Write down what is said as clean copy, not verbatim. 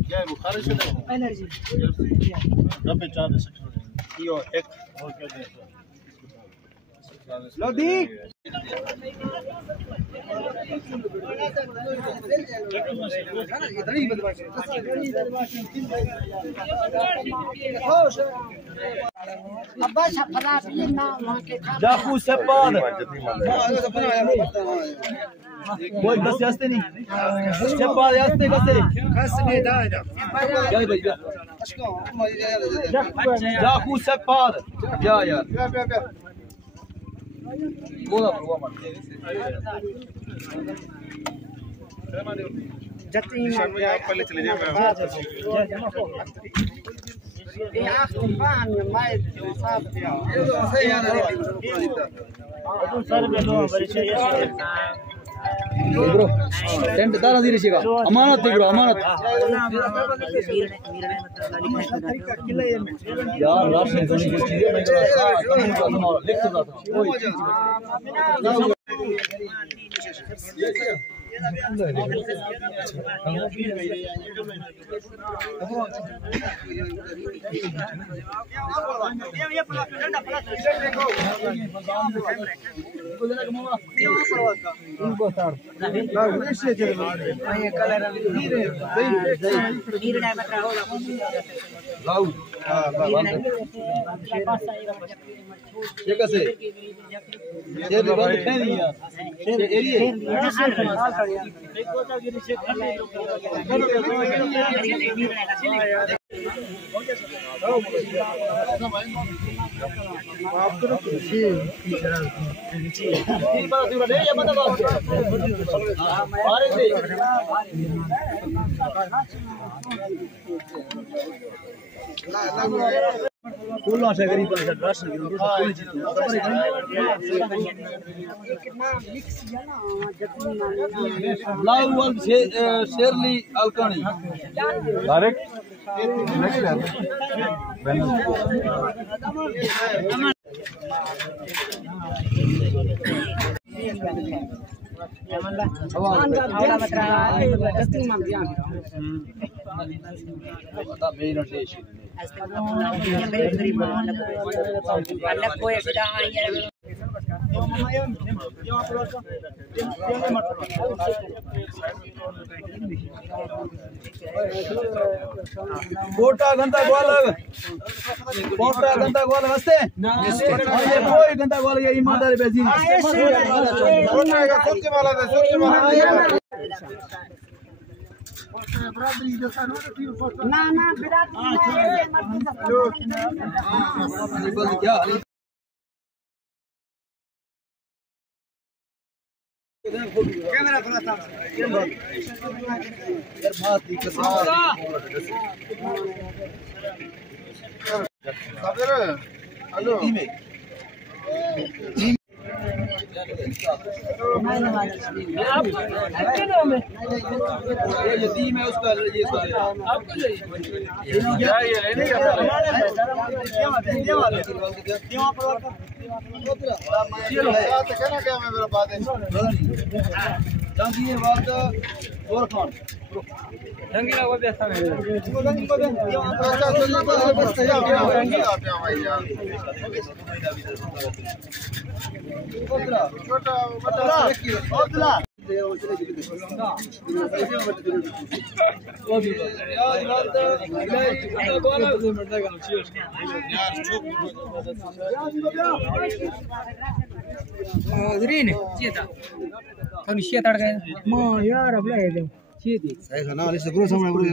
क्या है बुखार से एलर्जी डब्बे 4 दे सकते यो एक और क्या दे लो दी अब्बा छपरा भी ना वहां के जाकू से पाद कोई बस यास्ते नहीं से पाद यास्ते कसे खसने दादा जय भैया जाकू से पाद जा यार बोला मत जति पहले चले जाए ये आसमान में मैं साफ दिया ये तो सही यार सर में दो बड़ी चाहिए ब्रो टेंट दारा दी रहिएगा अमानत है ब्रो अमानत यार राशन की चीजें मैं लिख देता हूं ये कैसे ये बंद है नहीं यार ये एरिया एक बोतल गिरी चेक कर ले आप तो जी ये बता दो अरे से फूल आशा गरीब पर ration लाउल Shirley अलकानी direct next Kota घंटा गोल हंसते कोई घंटा गोल ये ईमानदारी बेजी ना क्या कैमरा थोड़ा सा यार बात ही हेलो ये टीम है उसका ये आपको क्या ये लेने का चलो कहना क्या मैं मेरा बात है जंगी बात और खान जंगी का वो व्यवस्था है जंगी को छोटा बड़ा यार अब ले सही ना अली से गुरु सामने गुरु